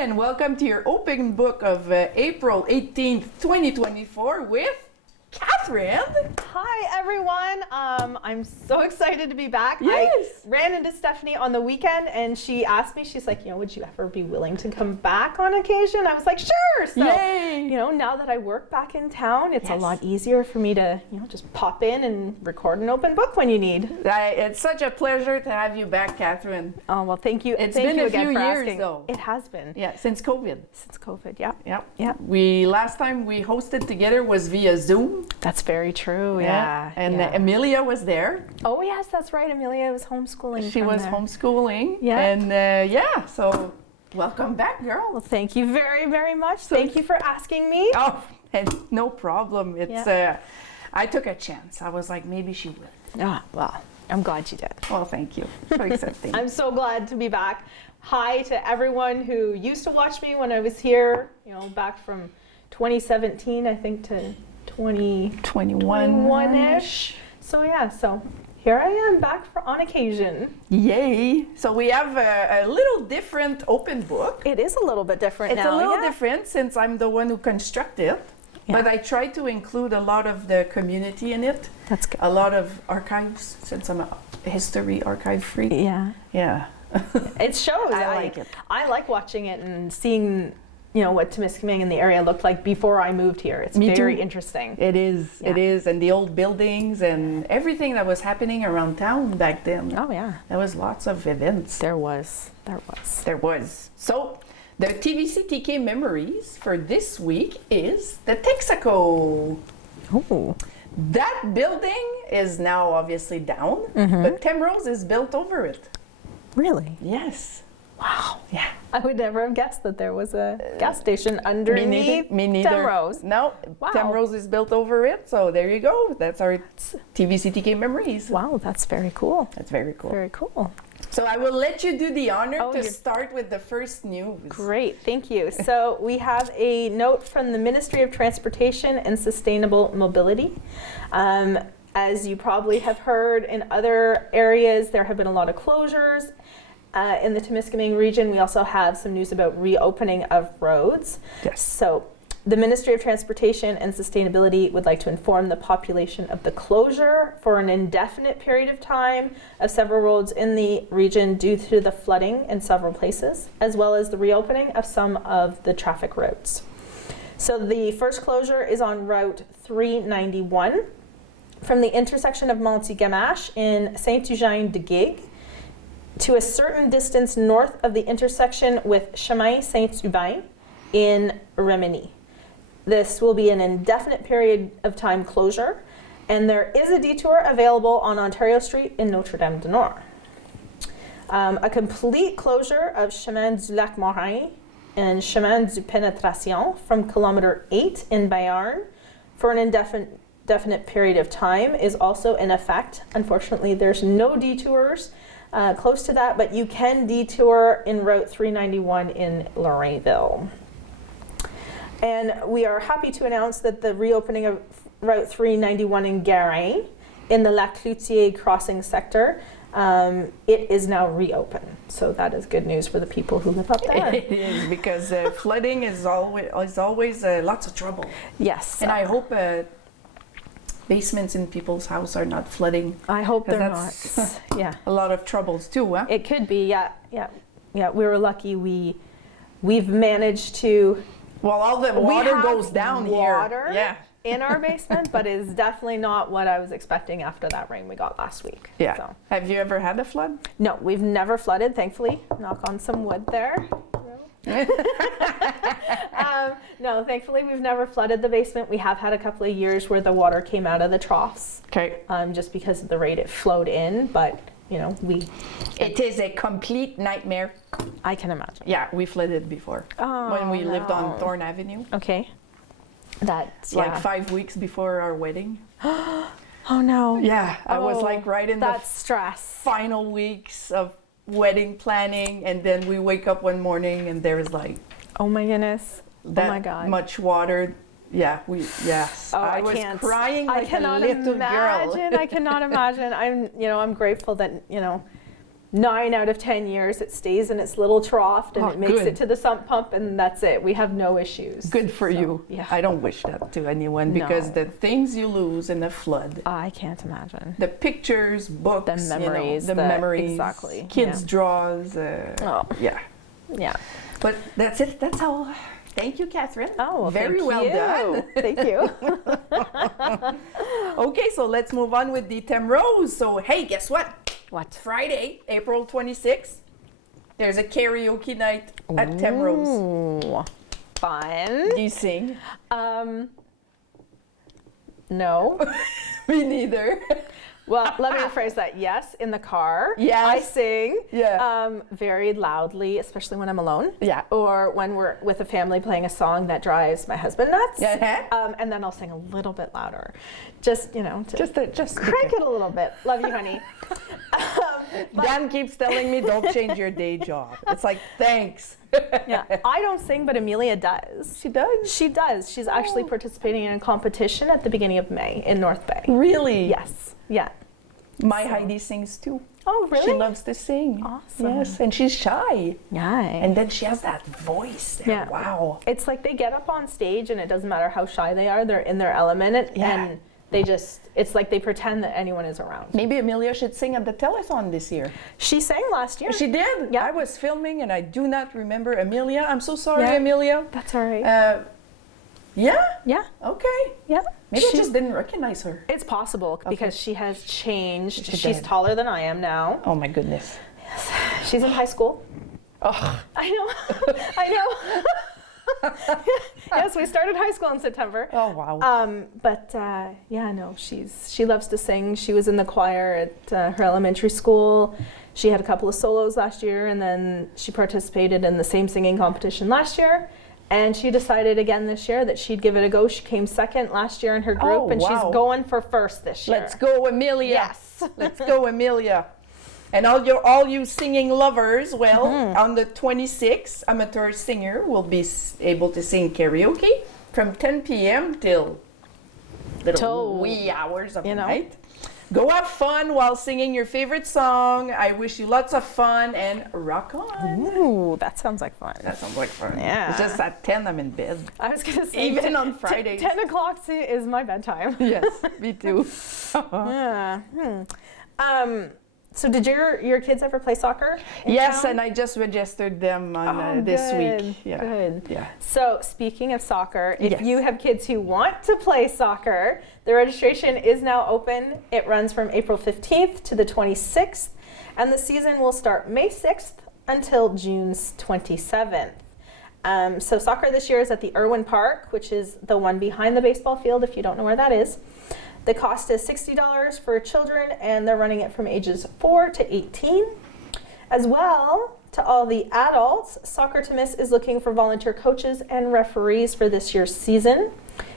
and welcome to your open book of April 18th, 2024 with Kathryn. Hi everyone, I'm so excited to be back. Yes. I ran into Stephanie on the weekend and she asked me, she's like, would you ever be willing to come back on occasion? I was like, sure. So, Yay. Now that I work back in town, it's Yes. a lot easier for me to, just pop in and record an open book when you need. It's such a pleasure to have you back, Kathryn. Oh, well, thank you. It's Thank been you a again few for years, asking. though. It has been. Yeah, since COVID. Since COVID, yeah. Yep. Yeah. Last time we hosted together was via Zoom. That's very true, yeah. And Amelia was there. Oh, yes, that's right. Amelia was homeschooling. She from was there. homeschooling. Yeah. And so welcome back, girl. Well, thank you very, very much. Thank you for asking me. Oh, and no problem. It's I took a chance. I was like, maybe she will. Ah, well, I'm glad you did. Well, thank you for accepting. I'm so glad to be back. Hi to everyone who used to watch me when I was here, back from 2017, I think, to 2021-ish. So here I am back on occasion. Yay! So we have a little different open book. It is a little bit different It's now. a little different since I'm the one who constructed it. Yeah. But I try to include a lot of the community in it. That's good. A lot of archives, since I'm a history archive freak. Yeah. Yeah. It shows. I like it. I like watching it and seeing, what Temiscaming in the area looked like before I moved here. It's Me very too. interesting. It is. Yeah. It is. And the old buildings and everything that was happening around town back then. Oh, yeah. There was lots of events. There was. There was. So the TVCTK memories for this week is the Texaco. Oh. That building is now obviously down, but Temrose is built over it. Really? Yes. Wow. Yeah. I would never have guessed that there was a gas station underneath Me neither. Temrose. No, Wow. Temrose is built over it, so there you go. That's our TVCTK memories. Wow, that's very cool. That's very cool. Very cool. So I will let you do the honor Oh, to you're- start with the first news. Great, thank you. So we have a note from the Ministry of Transportation and Sustainable Mobility. As you probably have heard in other areas, there have been a lot of closures. In the Temiscaming region, we also have some news about reopening of roads. Yes. So the Ministry of Transportation and Sustainability would like to inform the population of the closure for an indefinite period of time of several roads in the region due to the flooding in several places, as well as the reopening of some of the traffic routes. So the first closure is on Route 391 from the intersection of Montigamache in Saint-Eugène-de-Guigue to a certain distance north of the intersection with Chemin Saint-Hubin in Remini. This will be an indefinite period of time closure, and there is a detour available on Ontario Street in Notre-Dame-du-Nord. A complete closure of Chemin du Lac Morin and Chemin du Pénétration from kilometer 8 in Bayarn for an indefinite period of time is also in effect. Unfortunately, there's no detours close to that, but you can detour in Route 391 in Lorraineville. And we are happy to announce that the reopening of Route 391 in Garin in the Lac Cloutier crossing sector, it is now reopened. So that is good news for the people who live up there. It is, because flooding is always lots of trouble. Yes. And I hope basements in people's house are not flooding. I hope they're not. That's Yeah. a lot of troubles too, huh? It could be, yeah. We were lucky. We've managed to. Well, all the We water have goes down water here. Yeah. in our basement, but it's definitely not what I was expecting after that rain we got last week. Yeah. So. Have you ever had a flood? No, we've never flooded, thankfully. Knock on some wood there. No, thankfully we've never flooded the basement. We have had a couple of years where the water came out of the troughs, Okay. just because of the rate it flowed in, but It is a complete nightmare. I can imagine. Yeah, we flooded before. Oh, when we lived on no. Thorn Avenue. Okay. That's Like 5 weeks before our wedding. Oh no. Yeah, I was Oh, like right in the That's stress. final weeks of wedding planning, and then we wake up one morning and there's like Oh my goodness. that my God. much water. Yeah, Oh, I was can't. crying like I cannot a little imagine. girl. I cannot imagine. I'm grateful that 9 out of 10 years it stays in its little trough and Oh, it makes good. it to the sump pump, and that's it. We have no issues. Good for you. Yeah. I don't wish that to anyone because No. the things you lose in a flood, I can't imagine. the pictures, books, The memories, the memories, exactly, kids' yeah. draws. Oh. Yeah. Yeah. But that's it. That's all. Thank you, Kathryn. Oh, well, very thank well you. done. Thank you. Okay, so let's move on with the Thème Rose. So, hey, guess what? What? Friday, April 26th, there's a karaoke night at Thème Rose. Ooh, fun. Do you sing? No. Me neither. Well, let me rephrase that. Yes, in the car. Yes. I sing. Yeah. Very loudly, especially when I'm alone. Yeah. Or when we're with a family playing a song that drives my husband nuts. Uh-huh. And then I'll sing a little bit louder. Just, to Just crank it a little bit. Love you, honey. Dan keeps telling me, don't change your day job. It's like, thanks. Yeah. I don't sing, but Amelia does. She does? She does. She's actually participating in a competition at the beginning of May in North Bay. Really? Yes. Yeah. My Heidi sings too. Oh, really? She loves to sing. Awesome. Yes, and she's shy. Yeah. And then she has that voice there. Yeah. Wow. It's like they get up on stage and it doesn't matter how shy they are, they're in their element Yeah. and they just, it's like they pretend that anyone is around. Maybe Amelia should sing at the telethon this year. She sang last year. She did? Yeah. I was filming and I do not remember Amelia. I'm so sorry, Yeah. Amelia. That's all right. Yeah? Yeah. Okay. Yeah. Maybe I just didn't recognize her. It's possible because she has changed. She She's did. taller than I am now. Oh my goodness. She's in high school. Oh, I know. I know. Yes, we started high school in September. oh wow. Yeah, no, she loves to sing. She was in the choir at her elementary school. She had a couple of solos last year, and then she participated in the same singing competition last year. And she decided again this year that she'd give it a go. She came second last year in her group, Oh, and wow. she's going for first this year. Let's go, Amelia. Yes. Let's go, Amelia. And all you singing lovers, well, on the 26th, amateur singer will be able to sing karaoke from 10 p.m. till Till, wee hours of the you know. night. Go have fun while singing your favorite song. I wish you lots of fun and rock on. Ooh, that sounds like fun. That sounds like fun. Yeah. It's just at 10 I'm in bed. I was gonna say Even on Fridays. 10 o'clock is my bedtime. Yes, me too. Yeah. So did your kids ever play soccer? in Yes, town? and I just registered them on Oh, this good, week. Yeah. good. Yeah. So speaking of soccer, if Yes. you have kids who want to play soccer, the registration is now open. It runs from April 15th to the 26th, and the season will start May 6th until June 27th. So soccer this year is at the Irwin Park, which is the one behind the baseball field, if you don't know where that is. The cost is $60 for children, and they're running it from ages 4 to 18. As well, to all the adults, Soccer to Miss is looking for volunteer coaches and referees for this year's season.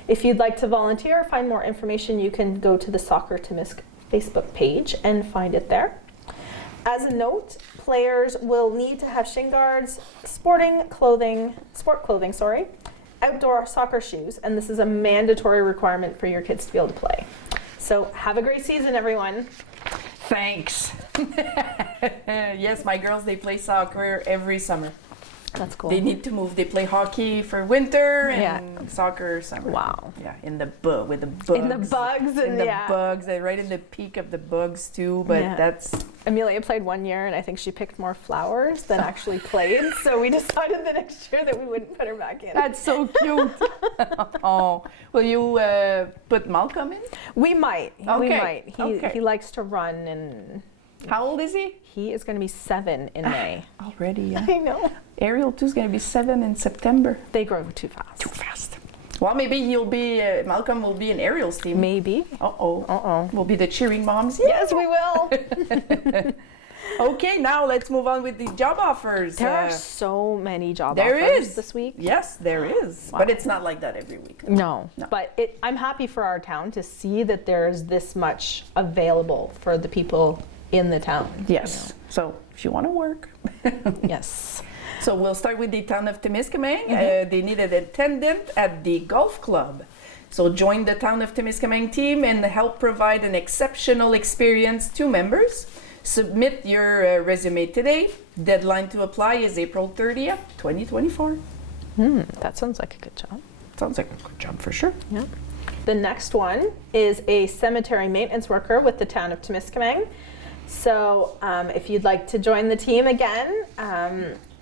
If you'd like to volunteer or find more information, you can go to the Soccer to Miss Facebook page and find it there. As a note, players will need to have shin guards, sport clothing, outdoor soccer shoes, and this is a mandatory requirement for your kids to be able to play. So have a great season, everyone. Thanks. Yes, my girls, they play soccer every summer. That's cool. They need to move. They play hockey for winter and Yeah. soccer summer. Wow. Yeah, in the with the bugs. In the bugs In and the yeah. bugs. They're right in the peak of the bugs too, but Yeah. that's Amelia played one year, and I think she picked more flowers than actually played. So we decided the next year that we wouldn't put her back in. that's so cute. Oh, will you put Malcolm in? We might. We Okay, might. okay. He likes to run, and How old is he? he is going to be 7 in May. Already, yeah. I know. Ariel too is going to be 7 in September. They grow too fast. Too fast. Well, maybe he'll be Malcolm will be in Ariel's team. Maybe. Uh-oh. Uh-oh. We'll be the cheering moms. Yes, we will. Okay, now let's move on with the job offers. There are so many job there offers is. this week. Yes, there is. Wow. But it's not like that every week. No, No. but I'm happy for our town to see that there's this much available for the people in the town. Yes. So if you want to work. Yes. So we'll start with the town of Temiscaming. They need an attendant at the golf club. So join the town of Temiscaming team and help provide an exceptional experience to members. Submit your resume today. Deadline to apply is April 30th, 2024. That sounds like a good job. Sounds like a good job for sure. Yeah. The next one is a cemetery maintenance worker with the town of Temiscaming. So if you'd like to join the team again,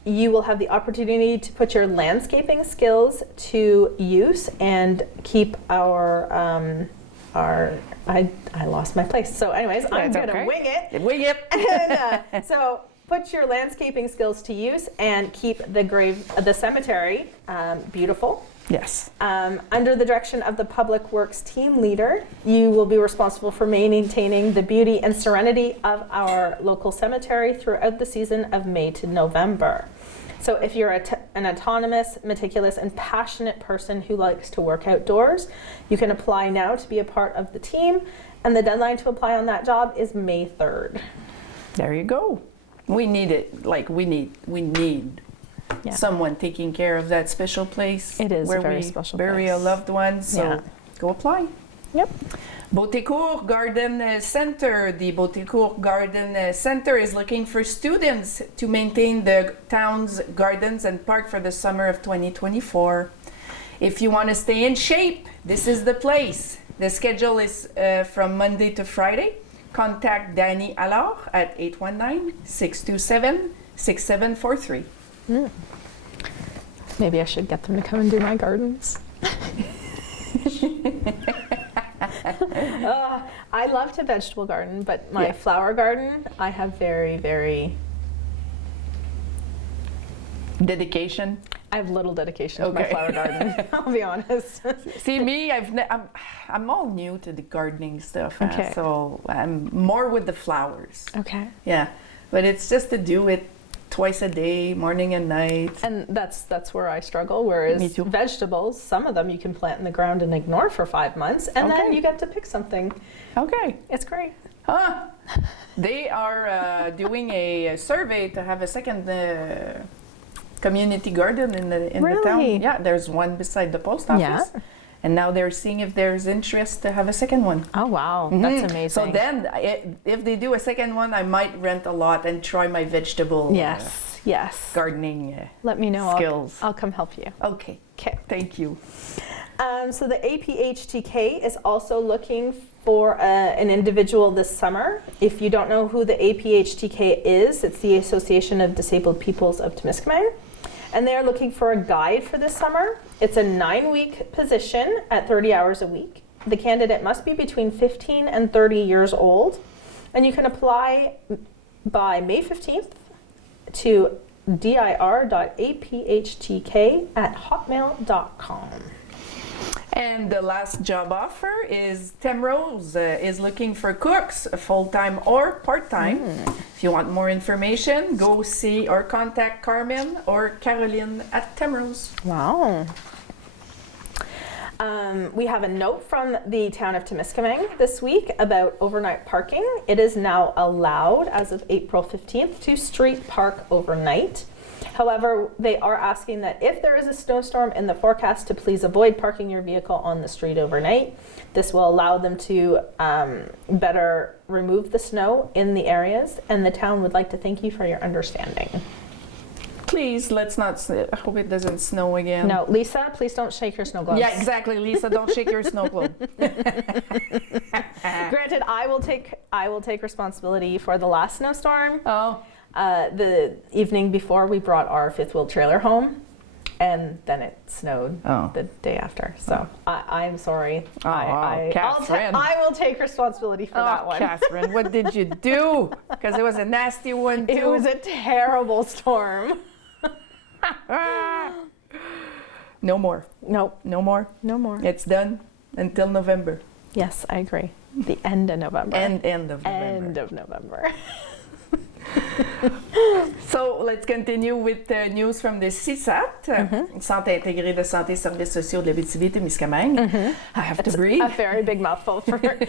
you will have the opportunity to put your landscaping skills to use and keep I lost my place. So anyways, I'm going to wing it. Wing it. And, so put your landscaping skills to use and keep the cemetery beautiful. Yes. Under the direction of the Public Works team leader, you will be responsible for maintaining the beauty and serenity of our local cemetery throughout the season of May to November. So if you're an autonomous, meticulous, and passionate person who likes to work outdoors, you can apply now to be a part of the team. And the deadline to apply on that job is May 3rd. There you go. We need it. Like we need someone taking care of that special place. It is where a very we special bury place. our loved ones. So go apply. Yep. Beautécourt Garden Center. The Beautécourt Garden Center is looking for students to maintain the town's gardens and park for the summer of 2024. If you want to stay in shape, this is the place. The schedule is from Monday to Friday. Contact Danny Allard at 819-627-6743. Maybe I should get them to come and do my gardens. I love to vegetable garden, but my flower garden, I have very, very... Dedication? I have little dedication to my flower garden, I'll be honest. See, me, I'm all new to the gardening stuff, Okay. so I'm more with the flowers. Okay. Yeah, but it's just to do it twice a day, morning and night. And that's where I struggle, whereas Me too. vegetables, some of them you can plant in the ground and ignore for 5 months, and then you get to pick something. Okay. It's great. They are doing a survey to have a second community garden in the town. Really? Yeah, there's one beside the post office. Yeah. And now they're seeing if there's interest to have a second one. Oh, wow. That's amazing. So then, if they do a second one, I might rent a lot and try my vegetable Yes. gardening Let me know. skills. I'll come help you. Okay. Okay. Thank you. So the APHTK is also looking for an individual this summer. If you don't know who the APHTK is, it's the Association of Disabled Peoples of Temiscaming. And they're looking for a guide for this summer. It's a 9-week position at 30 hours a week. The candidate must be between 15 and 30 years old. And you can apply by May 15th to dir.aphtk@hotmail.com. And the last job offer is Temrose is looking for cooks, full-time or part-time. If you want more information, go see or contact Carmen or Caroline at Temrose. Wow. We have a note from the town of Temiscaming this week about overnight parking. It is now allowed as of April 15th to street park overnight. However, they are asking that if there is a snowstorm in the forecast to please avoid parking your vehicle on the street overnight. This will allow them to better remove the snow in the areas, and the town would like to thank you for your understanding. Please, let's not, I hope it doesn't snow again. No, Lisa, please don't shake your snow globes. Yeah, exactly, Lisa, don't shake your snow globe. Granted, I will take responsibility for the last snowstorm. Oh. The evening before, we brought our fifth-wheel trailer home, and then it snowed the day after. So I'm sorry. Kathryn. I will take responsibility for that one. Kathryn, what did you do? Because it was a nasty one too. It was a terrible storm. No more. Nope. No more. No more. It's done until November. Yes, I agree. The end of November. End of November. End of November. So let's continue with news from the CSAT, Centre intégré de santé services sociaux de l'Abitibi-Témiscamingue. I have to breathe. A very big mouthful for her.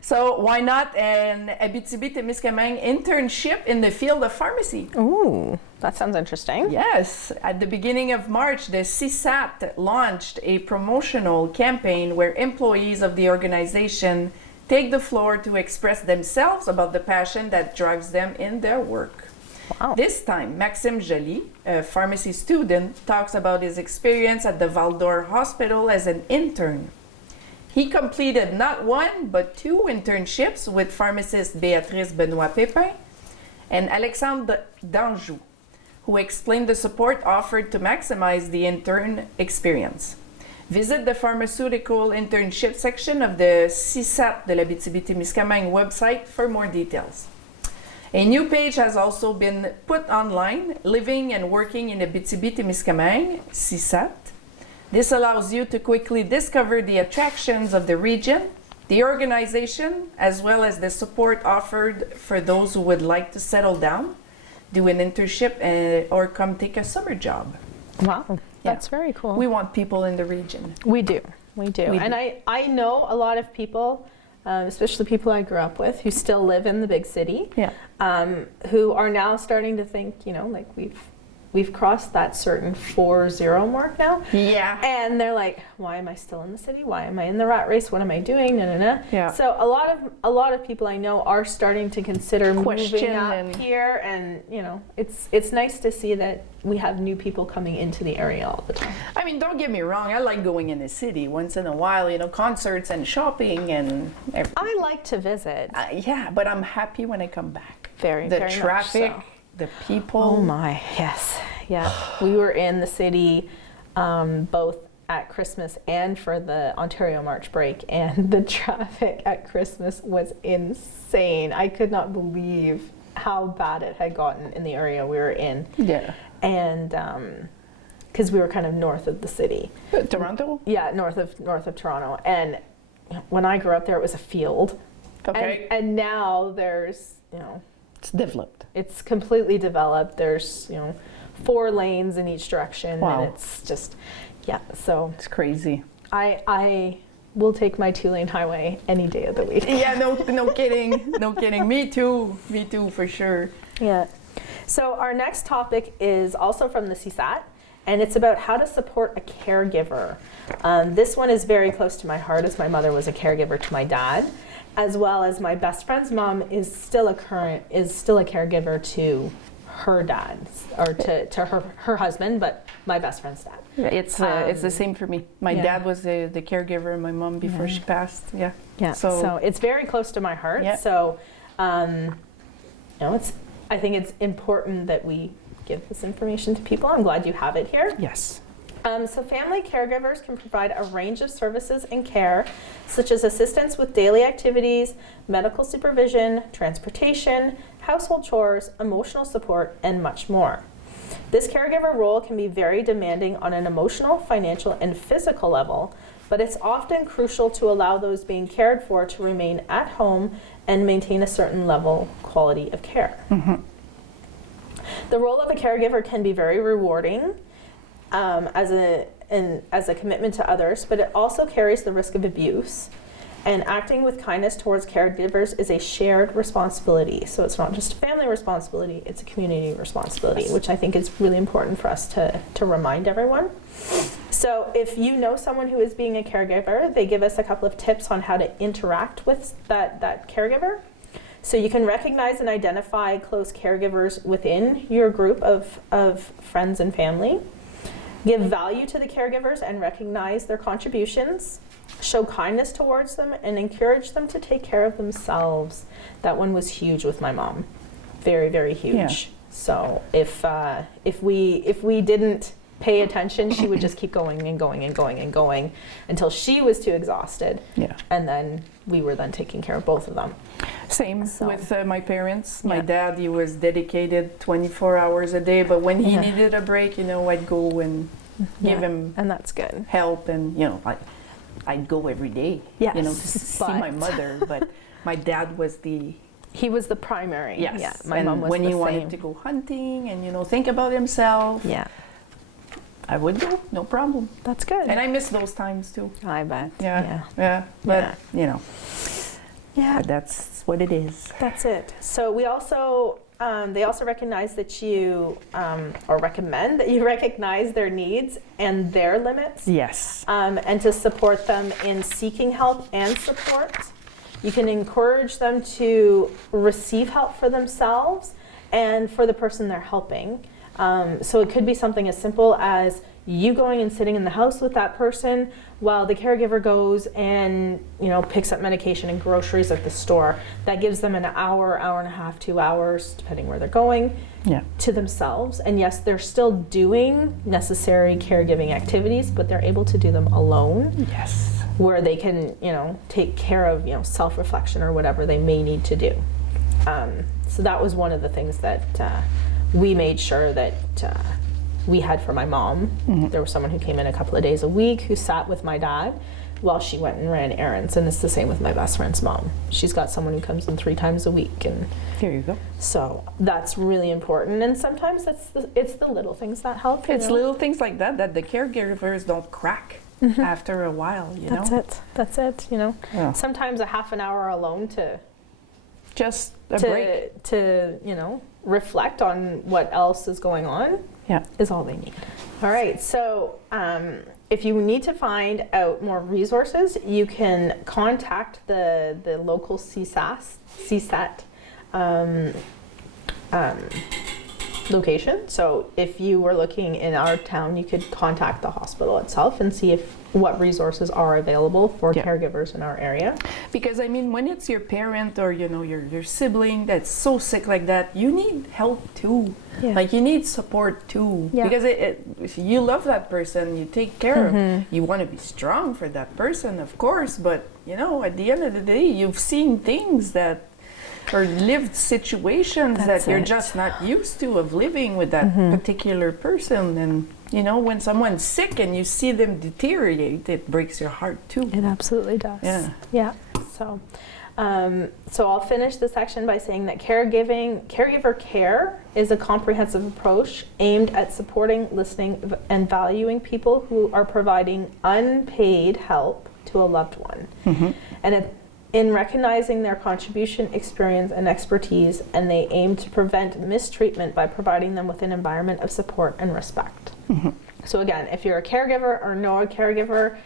So why not an Abitibi-Témiscamingue internship in the field of pharmacy? Ooh, that sounds interesting. Yes. At the beginning of March, the CSAT launched a promotional campaign where employees of the organization take the floor to express themselves about the passion that drives them in their work. Wow. This time, Maxime Joly, a pharmacy student, talks about his experience at the Val-d'Or Hospital as an intern. He completed not one, but 2 internships with pharmacist Béatrice Benoit-Pépin and Alexandre Danjou, who explained the support offered to maximize the intern experience. Visit the pharmaceutical internship section of the CISAT de l'Abitibi-Temiscaming website for more details. A new page has also been put online, Living and Working in Abitibi-Temiscaming, CISAT. This allows you to quickly discover the attractions of the region, the organization, as well as the support offered for those who would like to settle down, do an internship, or come take a summer job. Wow, that's very cool. We want people in the region. We do. And do. I know a lot of people, especially people I grew up with, who still live in the big city, who are now starting to think, like we've crossed that certain 4-0 mark now. Yeah. And they're like, why am I still in the city? Why am I in the rat race? What am I doing? Yeah. So a lot of people I know are starting to consider moving up here, and it's nice to see that we have new people coming into the area all the time. I mean, don't get me wrong, I like going in the city once in a while, concerts and shopping and everything. I like to visit. Yeah, but I'm happy when I come back. Very The much traffic, so. the people. Oh my, yes. Yeah. We were in the city both at Christmas and for the Ontario March break, and the traffic at Christmas was insane. I could not believe how bad it had gotten in the area we were in. Yeah. And because we were kind of north of the city. Toronto? Yeah, north of Toronto. And when I grew up there, it was a field. Okay. And now there's, It's developed. it's completely developed. There's, 4 lanes in each direction. Wow. And it's just, so It's crazy. I will take my 2-lane highway any day of the week. Yeah, no kidding. No kidding. Me too, for sure. Yeah. So our next topic is also from the CSAT, and it's about how to support a caregiver. This one is very close to my heart, as my mother was a caregiver to my dad, as well as my best friend's mom is still a caregiver to her dad, or to her husband, but my best friend's dad. It's the same for me. My dad was the caregiver of my mom before she passed. Yeah. Yeah. So it's very close to my heart. Yeah. So, I think it's important that we give this information to people. I'm glad you have it here. Yes. So family caregivers can provide a range of services and care, such as assistance with daily activities, medical supervision, transportation, household chores, emotional support, and much more. This caregiver role can be very demanding on an emotional, financial, and physical level, but it's often crucial to allow those being cared for to remain at home and maintain a certain level quality of care. Mm-hmm. The role of a caregiver can be very rewarding as a commitment to others, but it also carries the risk of abuse. And acting with kindness towards caregivers is a shared responsibility. So it's not just a family responsibility, it's a community responsibility, Yes. which I think is really important for us to remind everyone. So if you know someone who is being a caregiver, they give us a couple of tips on how to interact with that caregiver. So you can recognize and identify close caregivers within your group of friends and family. Give value to the caregivers and recognize their contributions. Show kindness towards them and encourage them to take care of themselves. That one was huge with my mom. Very, very huge. Yeah. So if we didn't pay attention, she would just keep going and going and going and going until she was too exhausted. Yeah. And then we were then taking care of both of them. Same So- with my parents. My Yeah. dad, he was dedicated 24 hours a day, but when he Yeah. needed a break, I'd go and give him And that's good. help, and I'd go every day, Yes, to see my but- mother. But my dad was the He was the primary. yes. Yeah, my and mom was when the he same. wanted to go hunting and think about himself, Yeah, I would go, no problem. that's good. And I miss those times too. I bet. Yeah. But Yeah, that's what it is. that's it. So we also, they also recognize that you, or recommend that you recognize their needs and their limits, Yes. and to support them in seeking help and support. You can encourage them to receive help for themselves and for the person they're helping. So it could be something as simple as you going and sitting in the house with that person while the caregiver goes and, you know, picks up medication and groceries at the store. That gives them an hour, hour and a half, 2 hours, depending where they're going, to themselves. And yes, they're still doing necessary caregiving activities, but they're able to do them alone. Yes. Where they can, you know, take care of, you know, self-reflection or whatever they may need to do. So that was one of the things that we made sure that we had for my mom. There was someone who came in a couple of days a week who sat with my dad while she went and ran errands, and it's the same with my best friend's mom. She's got someone who comes in 3 times a week, and Here you go. so that's really important. And sometimes it's the little things that help. It's little things like that that the caregivers don't crack after a while, you know? That's it, you know. Yeah. Sometimes a half an hour alone Just a break. to you know, reflect on what else is going on is all they need. All right, so if you need to find out more resources, you can contact the local CSAT location. So if you were looking in our town, you could contact the hospital itself and see what resources are available for caregivers in our area. Because I mean, when it's your parent or, you know, your sibling that's so sick like that, you need help too. Like you need support too. Because if you love that person, you take care of, you want to be strong for that person, of course, but you know, at the end of the day, you've seen things that or lived situations that you're just not used to of living with that particular person. And you know, when someone's sick and you see them deteriorate, it breaks your heart too. It absolutely does. Yeah. So I'll finish the section by saying that caregiver care is a comprehensive approach aimed at supporting, listening, and valuing people who are providing unpaid help to a loved one. And in recognizing their contribution, experience, and expertise, and they aim to prevent mistreatment by providing them with an environment of support and respect. So again, if you're a caregiver or know a caregiver,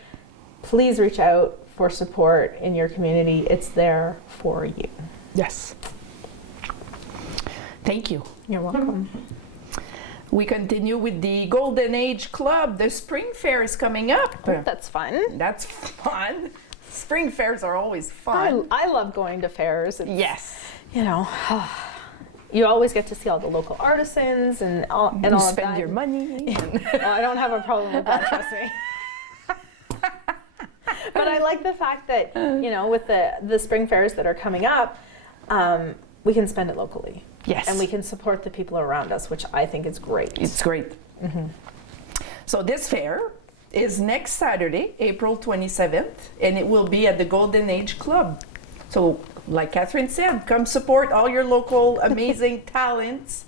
please reach out for support in your community. It's there for you. Yes. Thank you. You're welcome. We continue with the Golden Age Club. The spring fair is coming up. Oh, that's fun. That's fun. Spring fairs are always fun. I love going to fairs. Yes. You know, you always get to see all the local artisans and all of that. Spend your money. Well, I don't have a problem with that, trust me. But I like the fact that, you know, with the spring fairs that are coming up, we can spend it locally. Yes. And we can support the people around us, which I think is great. It's great. So this fair is next Saturday, April 27th, and it will be at the Golden Age Club. So, like Kathryn said, come support all your local amazing talents.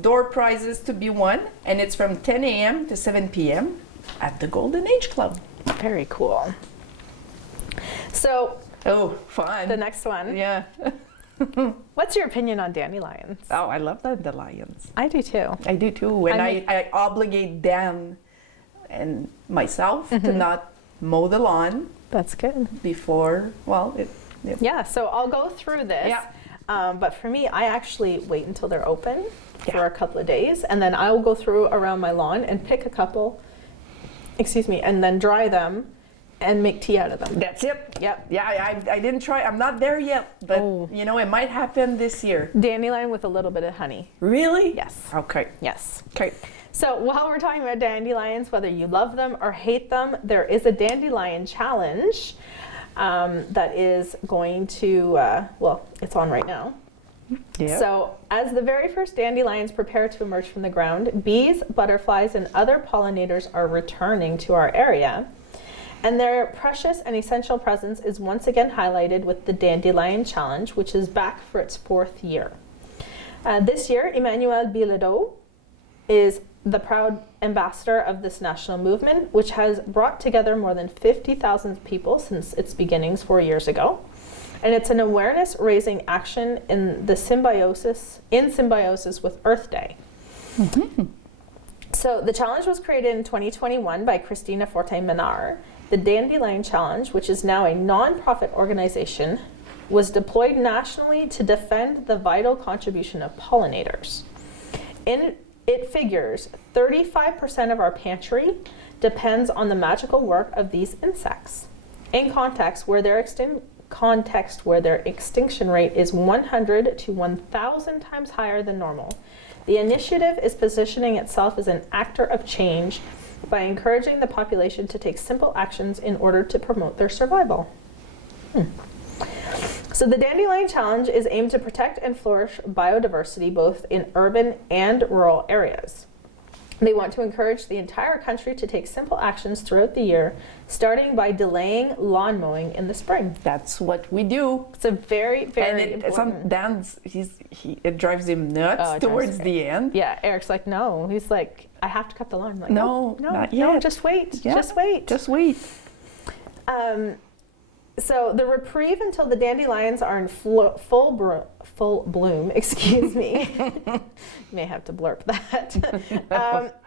Door prizes to be won, and it's from 10 a.m. to 7 p.m. at the Golden Age Club. Very cool. So, fun. the next one. Yeah. What's your opinion on dandelions? Oh, I love dandelions. I do too. I do too. And I obligate Dan and myself to not mow the lawn. That's good. Before, Yeah, so I'll go through this. Yeah. But for me, I actually wait until they're open for a couple of days, and then I will go through around my lawn and pick a couple, and then dry them and make tea out of them. That's it. Yep. Yeah, I didn't try. I'm not there yet, but you know, it might happen this year. Dandelion with a little bit of honey. Really? Yes. Okay. Yes. Okay. So while we're talking about dandelions, whether you love them or hate them, there is a dandelion challenge that is going to, it's on right now. Yeah. So as the very first dandelions prepare to emerge from the ground, bees, butterflies, and other pollinators are returning to our area. And their precious and essential presence is once again highlighted with the Dandelion Challenge, which is back for its 4th year. This year, Emmanuel Bilodeau is the proud ambassador of this national movement, which has brought together more than 50,000 people since its beginnings 4 years ago. And it's an awareness-raising action in symbiosis with Earth Day. So the challenge was created in 2021 by Christina Fortin Menard. The Dandelion Challenge, which is now a non-profit organization, was deployed nationally to defend the vital contribution of pollinators. It figures 35% of our pantry depends on the magical work of these insects. In context where their extinction rate is 100 to 1,000 times higher than normal, the initiative is positioning itself as an actor of change by encouraging the population to take simple actions in order to promote their survival. So the Dandelion Challenge is aimed to protect and flourish biodiversity both in urban and rural areas. They want to encourage the entire country to take simple actions throughout the year, starting by delaying lawn mowing in the spring. That's what we do. It's a very, very important. Some Dan's, it drives him nuts towards the end. Yeah, Eric's like, no. He's like, I have to cut the lawn. I'm like, no, not yet. No, just wait. Yeah. Just wait. Just wait. So the reprieve until the dandelions are in full bloom, excuse me, you may have to blurp that,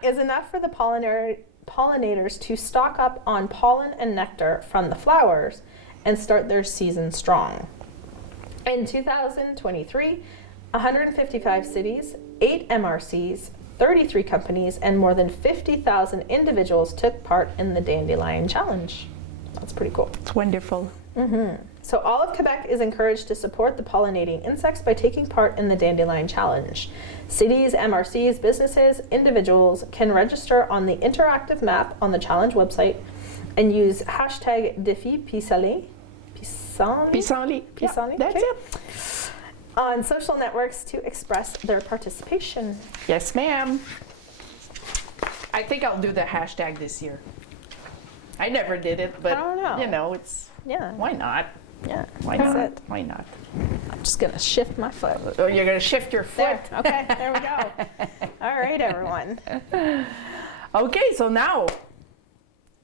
is enough for the pollinators to stock up on pollen and nectar from the flowers and start their season strong. In 2023, 155 cities, 8 MRCs, 33 companies, and more than 50,000 individuals took part in the Dandelion Challenge. That's pretty cool. It's wonderful. So all of Quebec is encouraged to support the pollinating insects by taking part in the Dandelion Challenge. Cities, MRCs, businesses, individuals can register on the interactive map on the challenge website and use hashtag défi pissenlit. That's it. On social networks to express their participation. Yes, ma'am. I think I'll do the hashtag this year. I never did it, but I don't know. you know, it's why not? Yeah. Why That's not? it. Why not? I'm just gonna shift my foot. Oh, you're gonna shift your foot. There. Okay, there we go. All right, everyone. Okay, so now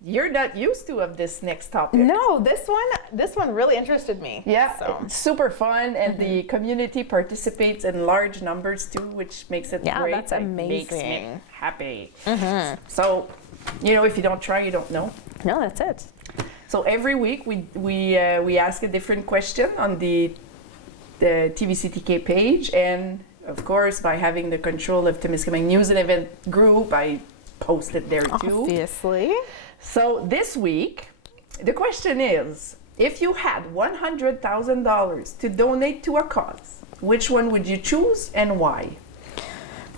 you're not used to of this next topic. No, this one really interested me. Yeah, So. it's super fun, and the community participates in large numbers too, which makes it Yeah, great. that's It makes me amazing. happy. So, you know, if you don't try, you don't know. No, that's it. So every week we ask a different question on the TVCTK page, and of course by having the control of Temiscaming News and Event Group, I post it there too. Obviously. So this week, the question is, if you had $100,000 to donate to a cause, which one would you choose and why?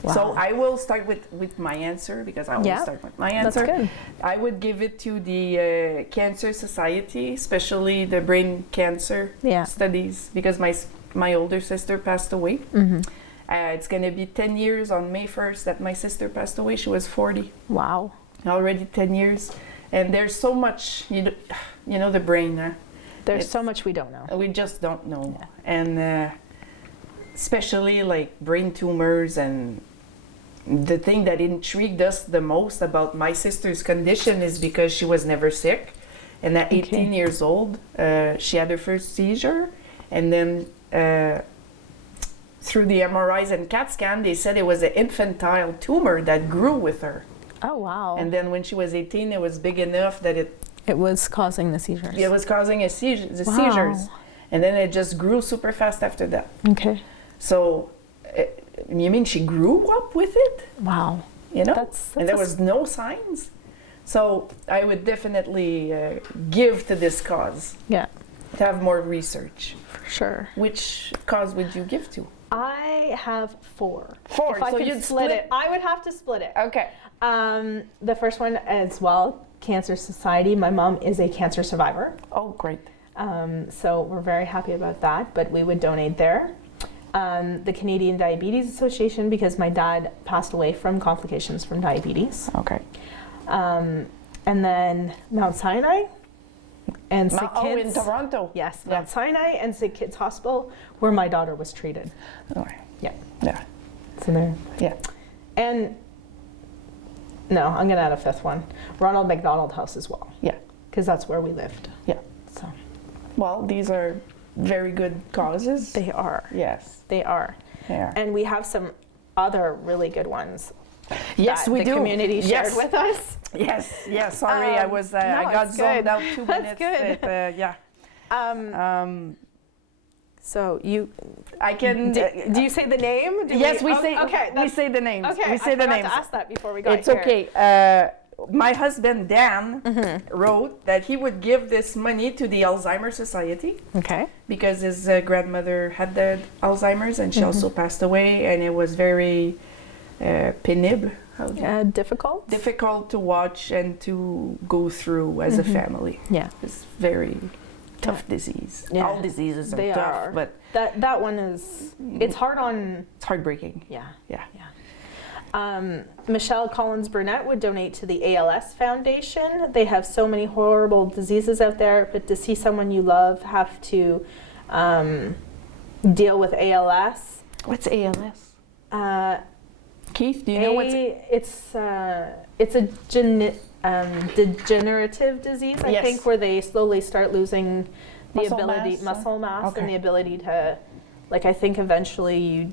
Wow. So I will start with my answer because I always start with my answer. That's good. I would give it to the Cancer Society, especially the brain cancer studies, because my older sister passed away. It's going to be 10 years on May 1st that my sister passed away. She was 40. Wow. Already 10 years. And there's so much, you know the brain. There's so much we don't know. We just don't know. Yeah. And especially like brain tumors, and the thing that intrigued us the most about my sister's condition is because she was never sick. And at 18 years old, she had her first seizure. And then through the MRIs and CAT scan, they said it was an infantile tumor that grew with her. Oh, wow. And then when she was 18, it was big enough that it was causing the seizures. It was causing the seizures. And then it just grew super fast after that. Okay. So, you mean she grew up with it? Wow. You know? And there was no signs. So, I would definitely give to this cause. Yeah. To have more research. For sure. Which cause would you give to? I have 4. If I could split it, I would have to split it. Okay. The first one as well, Cancer Society. My mom is a cancer survivor. Oh, great. So we're very happy about that, but we would donate there. The Canadian Diabetes Association, because my dad passed away from complications from diabetes. Okay. And then Mount Sinai and Sick Kids. In Toronto. Yes, Mount Sinai and Sick Kids Hospital, where my daughter was treated. Oh, yeah. Yeah. So there. Yeah. And no, I'm gonna add a 5th one. Ronald McDonald House as well. Yeah. Because that's where we lived. Yeah. So. Well, these are very good causes. They are. Yes. They are. They are. And we have some other really good ones. Yes, we do. The community shared with us. Yes. Yes. Sorry, I was. I got zoned out 2 minutes. That's good. Yeah. So you, I can. do you say the name? Yes, we say. Okay, we say the names. Okay, we say the I names. forgot to ask that before we got It's here. okay. My husband Dan wrote that he would give this money to the Alzheimer's Society Okay. because his grandmother had the Alzheimer's and she also passed away, and it was very pénible. Difficult To watch and to go through as a family. Yeah. It's very tough disease. Yeah. All diseases are They tough, are. but That one is, it's hard on, it's heartbreaking. yeah. Yeah. Michelle Collins Burnett would donate to the ALS Foundation. They have so many horrible diseases out there, but to see someone you love have to deal with ALS. What's ALS? Keith, do you know what's... It's a degenerative disease, I Yes. think, where they slowly start losing the Muscle ability, mass, muscle mass, okay. and the ability to, like, I think eventually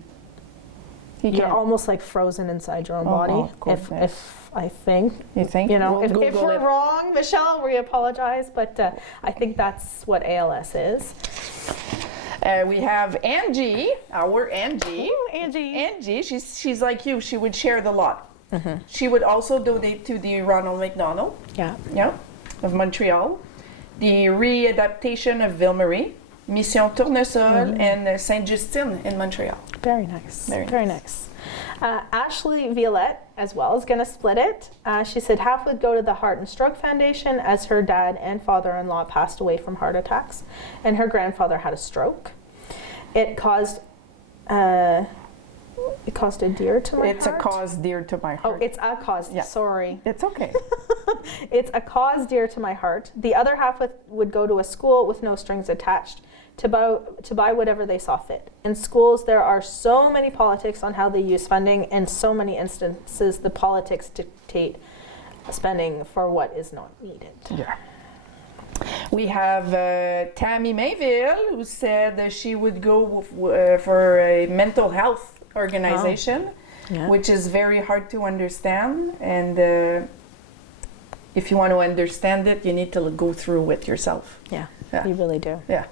you're can't- almost like frozen inside your own body. of course, yeah. If I think, You think? you know, We'll if Google we're it. wrong, Michelle, we apologize, but I think that's what ALS is. We have Angie, our Angie. Ooh, Angie. Angie, she's like you. She would share the lot. She would also donate to the Ronald McDonald, Yeah. of Montreal, the readaptation of Ville-Marie, Mission Tournesol, and Sainte-Justine in Montreal. Very nice. Very nice. Ashley Violette as well is going to split it. She said half would go to the Heart and Stroke Foundation as her dad and father-in-law passed away from heart attacks, and her grandfather had a stroke. It caused a dear to my heart. It's a cause dear to my heart. Oh, it's a cause. Yeah. Sorry. It's okay. It's a cause dear to my heart. The other half would go to a school with no strings attached to buy whatever they saw fit. In schools, there are so many politics on how they use funding, and so many instances the politics dictate spending for what is not needed. Yeah. We have Tammy Mayville, who said that she would go for a mental health organization, Yeah. which is very hard to understand. And if you want to understand it, you need to go through it yourself. Yeah, Yeah. you really do. Yeah.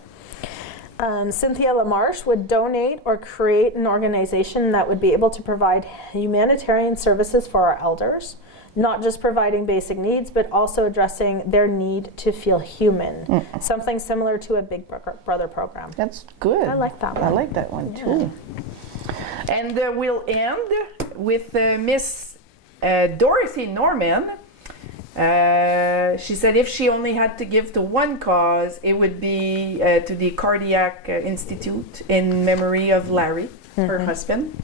Cynthia LaMarche would donate or create an organization that would be able to provide humanitarian services for our elders, not just providing basic needs, but also addressing their need to feel human. Something similar to a Big Brother program. That's good. I like that one. I like that one too. And we'll end with Miss Dorothy Norman. She said if she only had to give to one cause, it would be to the Cardiac Institute in memory of Larry, her husband.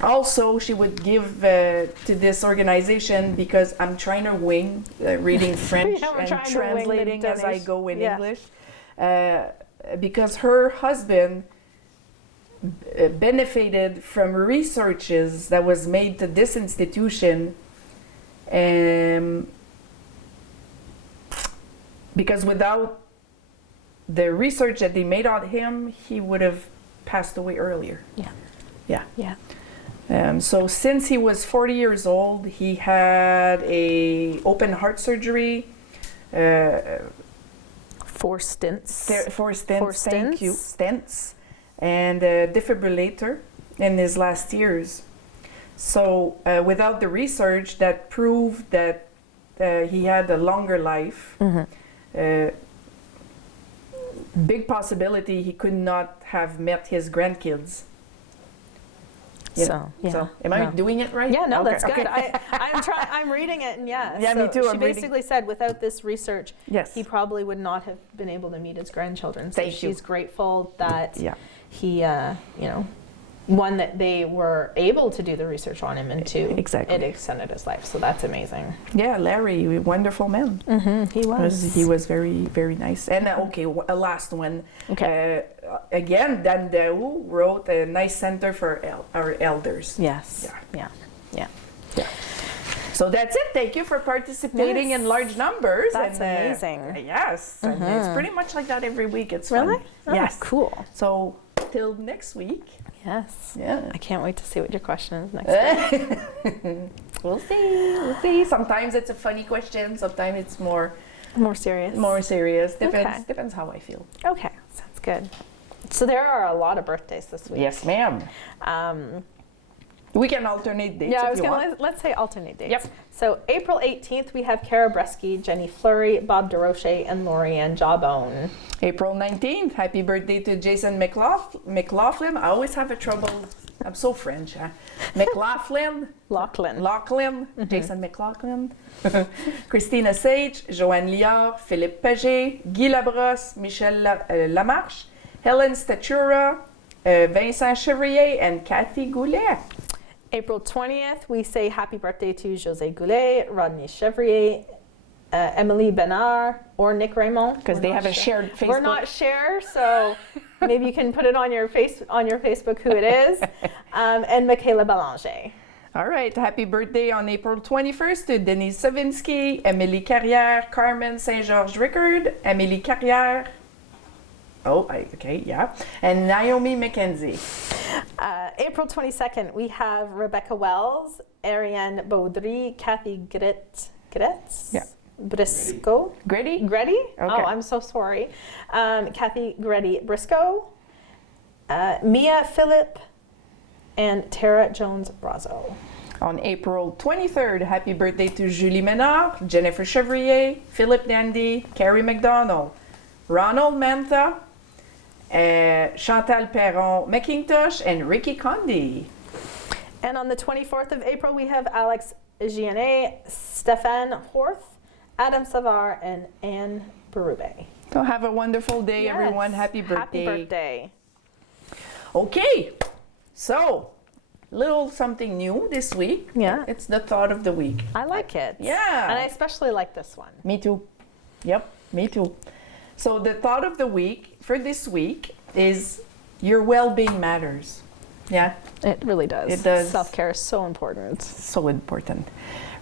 Also, she would give to this organization because I'm trying to wing reading French Yeah, we're and trying to wing the translating as I donation. go in Yeah. English. Because her husband benefited from researches that was made to this institution, because without the research that they made on him, he would have passed away earlier. Yeah. So since he was 40 years old, he had a open heart surgery, 4 stints. four stents, thank you, stents. stents, and a defibrillator in his last years. So without the research that proved that he had a longer life, big possibility he could not have met his grandkids. You know? So, am I doing it right? Yeah, no, Okay, that's good. okay. I'm reading it, and yes. Yeah, me too, She I'm reading. basically said without this research, Yes. he probably would not have been able to meet his grandchildren. So Thank you. she's grateful that Yeah. he, one, that they were able to do the research on him, and two, Exactly. it extended his life. So that's amazing. Yeah, Larry, a wonderful man. He He was very, very nice. And a last one. Okay. Again, Dan Daou wrote a nice center for our elders. Yes. Yeah. Yeah. So that's it. Thank you for participating Yes. in large numbers. That's and, amazing. Yes, and it's pretty much like that every week. It's Really? fun. Oh, Yes. cool. So till next week. Yes. Yeah. I can't wait to see what your question is next week. We'll see. We'll see. Sometimes it's a funny question. Sometimes it's more More serious. serious. Depends. Okay. Depends how I feel. Okay. Sounds good. So there are a lot of birthdays this week. Yes, ma'am. We can alternate dates. Yeah, I if was you going want. to let's say alternate dates. Yep. So April 18th, we have Cara Bresky, Jenny Fleury, Bob DeRoche, and Lorianne Jawbone. April 19th, happy birthday to Jason McLaughlin. I always have a trouble. I'm so French, huh? McLaughlin. Lachlan. Jason McLaughlin. Christina Sage, Joanne Liard, Philippe Paget, Guy Labrosse, Michel Lamarche, Helen Statura, Vincent Chevrier, and Cathy Goulet. April 20th, we say happy birthday to José Goulet, Rodney Chevrier, Emily Benard, or Nick Raymond. Because they have a shared Facebook. We're not share, so maybe you can put it on your Facebook who it is. And Michaela Belanger. All right, happy birthday on April 21st to Denise Savinsky, Emily Carrière, Carmen Saint-Georges Rickard, Amélie Carrière. And Naomi McKenzie. April 22nd, we have Rebecca Wells, Ariane Baudry, Kathy Gretz, Briscoe. Gretty? Okay. Oh, Okay. I'm so sorry. Kathy Gretty Briscoe, Mia Phillip, and Tara Jones Brazo. On April 23rd, happy birthday to Julie Ménard, Jennifer Chevrier, Philip Dandy, Carrie McDonald, Ronald Manta, Chantal Perron McIntosh, and Ricky Conde. And on the 24th of April, we have Alex Giannet, Stéphane Horth, Adam Savar, and Anne Berube. So have a wonderful day, Yes. everyone. Happy birthday. Happy birthday. Okay, so little something new this week. Yeah. It's the thought of the week. I like it. Yeah. And I especially like this one. Me too. Yep, me too. So the thought of the week for this week is your well-being matters. Yeah, It really does. It does. Self-care is so important. so important.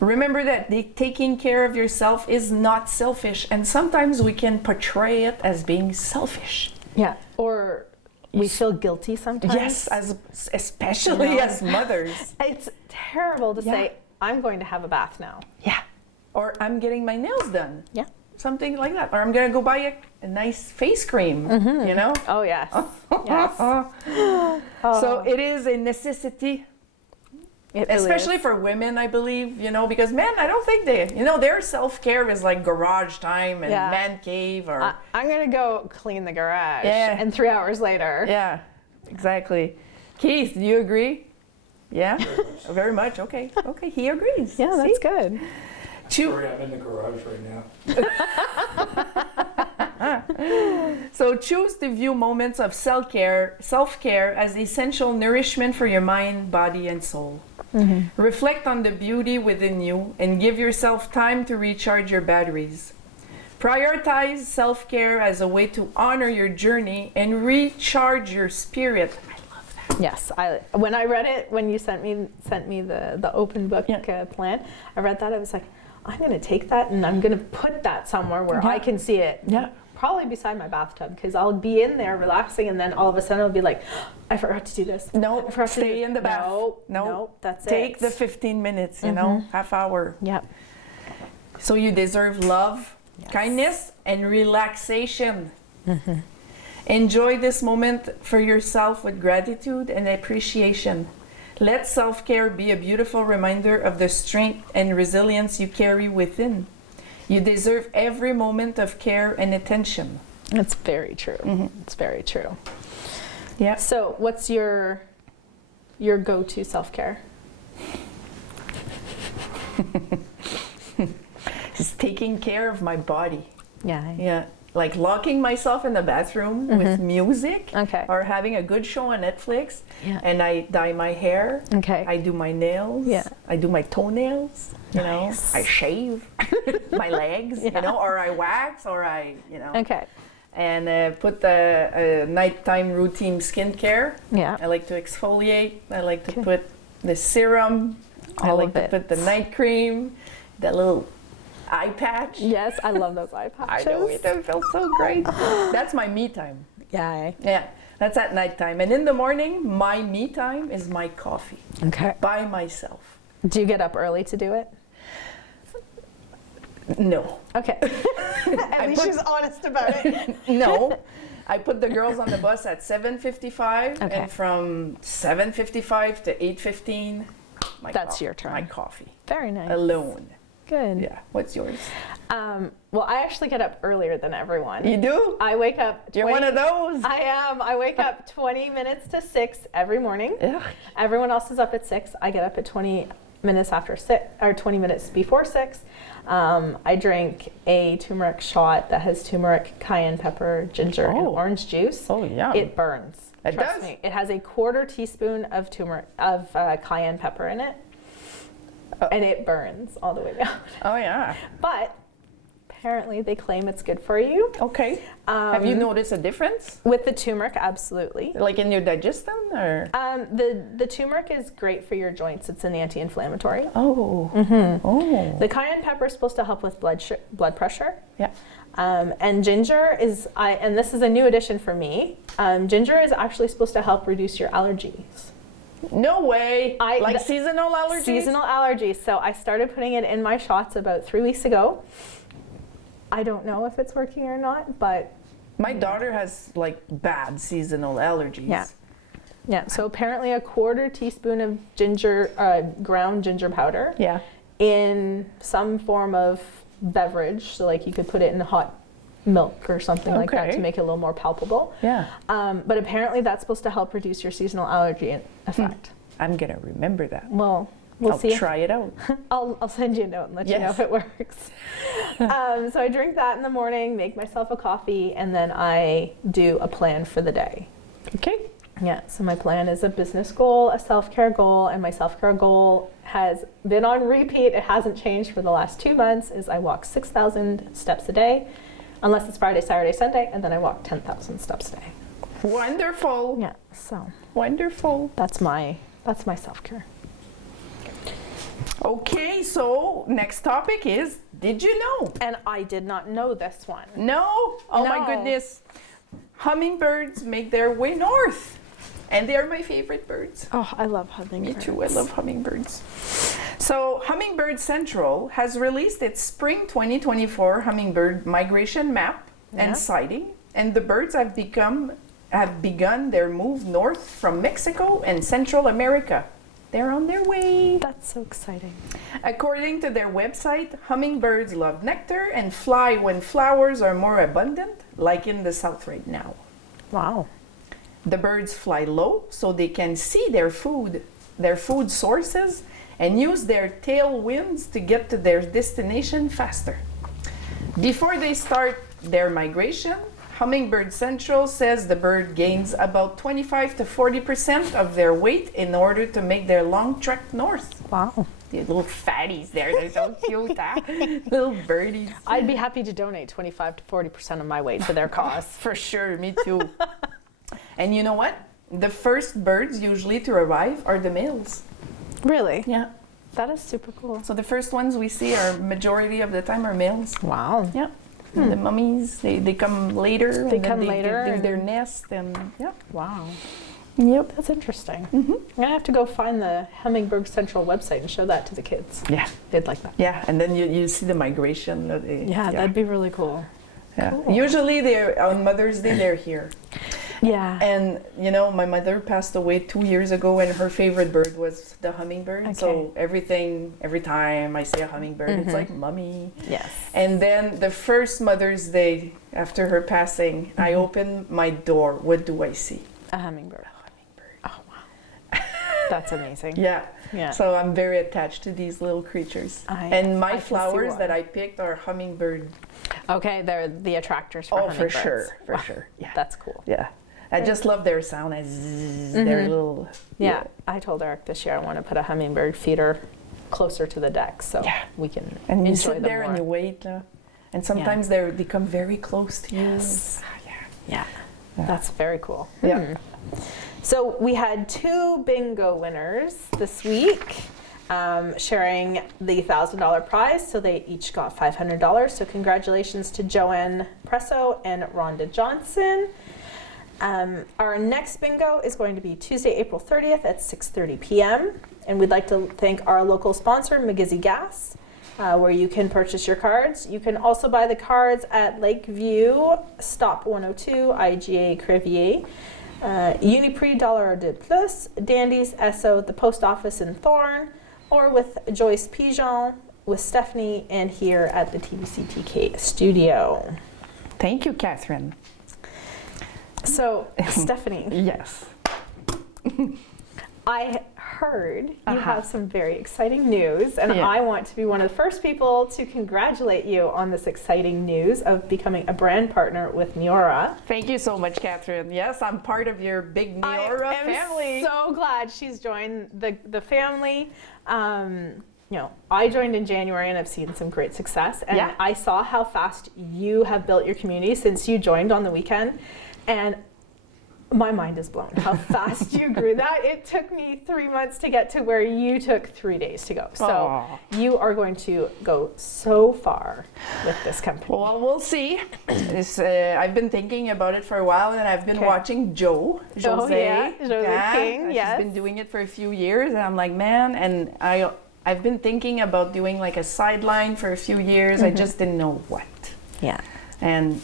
Remember that taking care of yourself is not selfish, and sometimes we can portray it as being selfish. Yeah. Or we feel guilty sometimes. Yes, especially You know? as mothers. It's terrible to Yeah. say, I'm going to have a bath now. Yeah. Or I'm getting my nails done. Yeah. Something like that. Or I'm going to go buy a nice face cream, you know? Oh, yes. Yes. So it is a necessity, It really especially is. for women, I believe, you know, because men, I don't think their self-care is like garage time and Yeah. man cave or... I'm going to go clean the garage. Yeah. And 3 hours later. Yeah, exactly. Keith, do you agree? Yeah? Very much. Okay. Okay, he agrees. Yeah, that's good. Sorry, I'm in the garage right now. So choose to view moments of self-care as essential nourishment for your mind, body, and soul. Reflect on the beauty within you and give yourself time to recharge your batteries. Prioritize self-care as a way to honor your journey and recharge your spirit. I love that. Yes, when I read it, when you sent me the open book Yeah. plan, I read that, I was like, I'm going to take that and I'm going to put that somewhere where I Yeah. can see it. Yeah. Probably beside my bathtub, because I'll be in there relaxing and then all of a sudden I'll be like, I forgot to do this. No, I forgot to do stay this." in the bath. No, that's Take it. the 15 minutes, you know, half hour. Yep. So you deserve love, kindness, and relaxation. Enjoy this moment for yourself with gratitude and appreciation. Let self-care be a beautiful reminder of the strength and resilience you carry within. You deserve every moment of care and attention. It's very true. It's very true. Yeah. So what's your go-to self-care? Just taking care of my body. Yeah. Yeah. Like locking myself in the bathroom with music. Okay. Or having a good show on Netflix. Yeah. And I dye my hair. Okay. I do my nails. Yeah. I do my toenails. You Nice. know, I shave my legs, Yeah. you know, or I wax, or Okay. and put the nighttime routine skincare. Yeah. I like to exfoliate. I like to put the serum. I All like of to it. put the night cream, that little eye patch. Yes, I love those eye I patches. know, it feels so great. That's my me time. Yeah. Yeah, that's at nighttime. And in the morning, my me time is my coffee Okay. by myself. Do you get up early to do it? No. Okay. At least she's honest about it. No, I put the girls on the bus at 7:55, Okay. and from 7:55 to 8:15, That's your turn. My coffee Very nice. alone. Good. Yeah. What's yours? Well, I actually get up earlier than everyone. You do? I wake up. You're one of those. I am. I wake up 20 minutes to 6 every morning. Ugh. Everyone else is up at 6. I get up at 20 minutes after 6, or 20 minutes before 6. I drink a turmeric shot that has turmeric, cayenne pepper, ginger, and orange juice. Oh, yeah. It burns. It Trust does? me. It has a quarter teaspoon of cayenne pepper in it, and it burns all the way down. Oh, yeah. But apparently, they claim it's good for you. Okay. Have you noticed a difference? With the turmeric, absolutely. Like in your digestion, or? The turmeric is great for your joints. It's an anti-inflammatory. Oh. Oh. The cayenne pepper is supposed to help with blood pressure. Yeah. And ginger is, and this is a new addition for me. Ginger is actually supposed to help reduce your allergies. No way. Like seasonal allergies? Seasonal allergies. So I started putting it in my shots about 3 weeks ago. I don't know if it's working or not, but My daughter has like bad seasonal allergies. Yeah. Yeah, so apparently a quarter teaspoon of ginger, ground ginger powder Yeah. in some form of beverage. So like you could put it in hot milk or something like that Okay. to make it a little more palpable. Yeah. But apparently that's supposed to help reduce your seasonal allergy effect. I'm gonna remember that. Well, we'll I'll see. try it out. I'll send you a note and let you know Yes. if it works. So I drink that in the morning, make myself a coffee, and then I do a plan for the day. Okay. Yeah, so my plan is a business goal, a self-care goal, and my self-care goal has been on repeat. It hasn't changed for the last 2 months, is I walk 6,000 steps a day, unless it's Friday, Saturday, Sunday, and then I walk 10,000 steps a day. Wonderful. Yeah, so Wonderful. that's my self-care. Okay, so next topic is, did you know? And I did not know this one. No? Oh my No. goodness. Hummingbirds make their way north. And they are my favorite birds. Oh, I love Me hummingbirds. too, I love hummingbirds. So Hummingbird Central has released its spring 2024 hummingbird migration map Yeah. and sighting, and the birds have begun their move north from Mexico and Central America. They're on their way. That's so exciting. According to their website, hummingbirds love nectar and fly when flowers are more abundant, like in the south right now. Wow. The birds fly low so they can see their food sources, and use their tailwinds to get to their destination faster. Before they start their migration, Hummingbird Central says the bird gains about 25 to 40% of their weight in order to make their long trek north. Wow. The little fatties there, they're so cute, huh? Little birdies. I'd be happy to donate 25 to 40% of my weight to their cause. For sure, me too. And you know what? The first birds usually to arrive are the males. Really? Yeah. That is super cool. So the first ones we see are majority of the time are males. Wow. Yeah. And the mummies, they come later. They and then come later They do their and- nest and yeah. Wow. Yep. That's interesting. I'm gonna have to go find the Hummingbird Central website and show that to the kids. Yeah. They'd like that. Yeah. And then you see the migration. Yeah, that'd be really cool. yeah. cool. Usually they're on Mother's Day they're here. Yeah. And you know, my mother passed away 2 years ago, and her favorite bird was the hummingbird. So every time I say a hummingbird, it's like mummy. Yes. And then the first Mother's Day after her passing, I open my door. What do I see? A hummingbird. A hummingbird. Oh wow. That's amazing. Yeah. Yeah. So I'm very attached to these little creatures. I And my can see flowers why. that I picked are hummingbird. Okay, they're the attractors for Oh, for hummingbirds. sure, for Wow. sure. Yeah. That's cool. Yeah. I just love their sound. Their little. Yeah. I told Eric this year I want to put a hummingbird feeder closer to the deck so Yeah. we can And you enjoy sit them there more. and you wait. And sometimes they come very close to you. Yes. Yeah. Yeah. That's very cool. Yeah. So we had 2 bingo winners this week, sharing the $1,000 prize. So they each got $500. So congratulations to Joanne Presso and Rhonda Johnson. Our next bingo is going to be Tuesday, April 30th at 6:30 p.m. And we'd like to thank our local sponsor, McGizzy Gas. where you can purchase your cards. You can also buy the cards at Lakeview, Stop 102, IGA Crevier, Uniprix Dollar de Plus, Dandy's Esso, the Post Office in Thorn, or with Joyce Pigeon, with Stephanie, and here at the TBCTK studio. Thank you, Kathryn. So, Stephanie, Yes. I heard you have some very exciting news, and Yeah. I want to be one of the first people to congratulate you on this exciting news of becoming a brand partner with Neora. Thank you so much, Kathryn. Yes, I'm part of your big Neora family. I'm so glad she's joined the family. I joined in January and I've seen some great success, and Yeah. I saw how fast you have built your community since you joined on the weekend, and my mind is blown how fast you grew that. It took me 3 months to get to where you took 3 days to go. So Aw. you are going to go so far with this company. Well, we'll see. I've been thinking about it for a while, and I've been watching Jose. Jose King, yes. She's been doing it for a few years, and I'm like, man, and I've been thinking about doing like a sideline for a few years. I just didn't know what. Yeah, And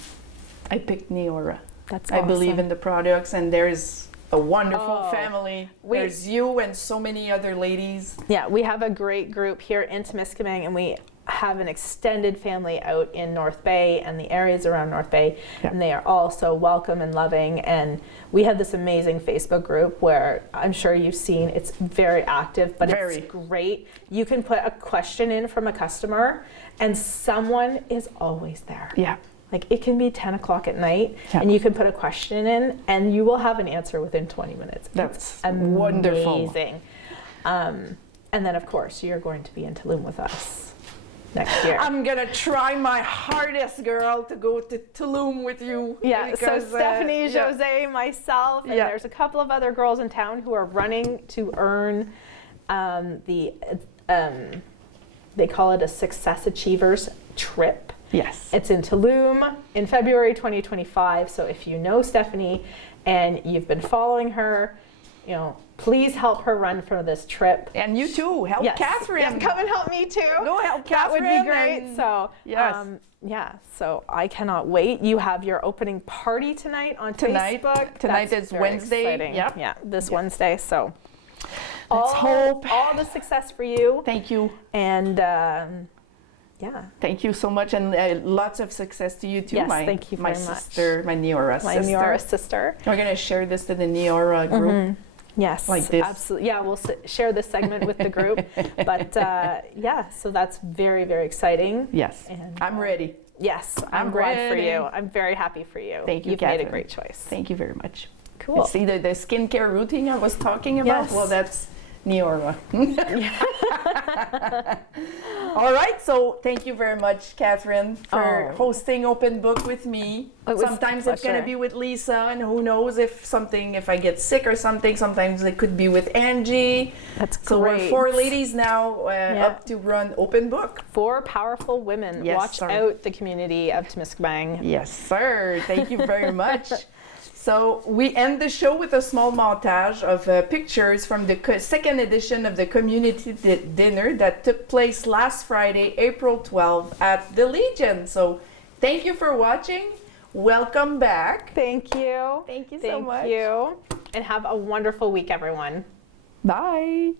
I picked Neora. that's I believe in the products, and there's a wonderful Oh, family. There's you and so many other ladies. Yeah, we have a great group here in Temiscaming, and we have an extended family out in North Bay and the areas around North Bay, and they are all so welcome and loving. And we have this amazing Facebook group where I'm sure you've seen it's very active, but it's great. You can put a question in from a customer, and someone is always there. Yeah. Like it can be 10 o'clock at night, and you can put a question in, and you will have an answer within 20 minutes. That's It's wonderful. amazing. And then, of course, you're going to be in Tulum with us next year. I'm gonna try my hardest, girl, to go to Tulum with you. Yeah, because, so Stephanie, Jose, myself, and Yeah. there's a couple of other girls in town who are running to earn they call it a Success Achievers trip. Yes. It's in Tulum in February 2025. So if you know Stephanie and you've been following her, please help her run for this trip. And you too. Help Kathryn. Yeah, come and help me too. Go help Kathryn. That would be great. So yes. so I cannot wait. You have your opening party tonight on Facebook. Tonight That's is very Wednesday. exciting. Yep. Yeah, this Wednesday. So Let's hope. all the success for you. Thank you. And Thank you so much, and lots of success to you too. Yes, my, thank you my very much. sister, my Neora my sister. Neora sister. We're gonna share this to the Neora group. Yes, Like this. absolutely. Yeah, we'll share this segment with the group. But so that's very, very exciting. Yes, And, I'm ready. Yes, I'm I'm glad for ready. you. I'm very happy for you. Thank you, You've made a Kathryn. great choice. Thank you very much. Cool. See the skincare routine I was talking about? Yes. Well, that's Neora. All right, so thank you very much, Kathryn, for hosting Open Book with me. It was a Sometimes it's going to pleasure. be with Lisa, and who knows if I get sick or something. Sometimes it could be with Angie. That's So great. we're 4 ladies now up to run Open Book. 4 powerful women. Yes, Watch sir. out, the community of Temiscaming. Yes, sir. Thank you very much. So we end the show with a small montage of pictures from the second edition of the community dinner that took place last Friday, April 12th at the Legion. So thank you for watching. Welcome back. Thank you. Thank you so much. Thank you. And have a wonderful week, everyone. Bye.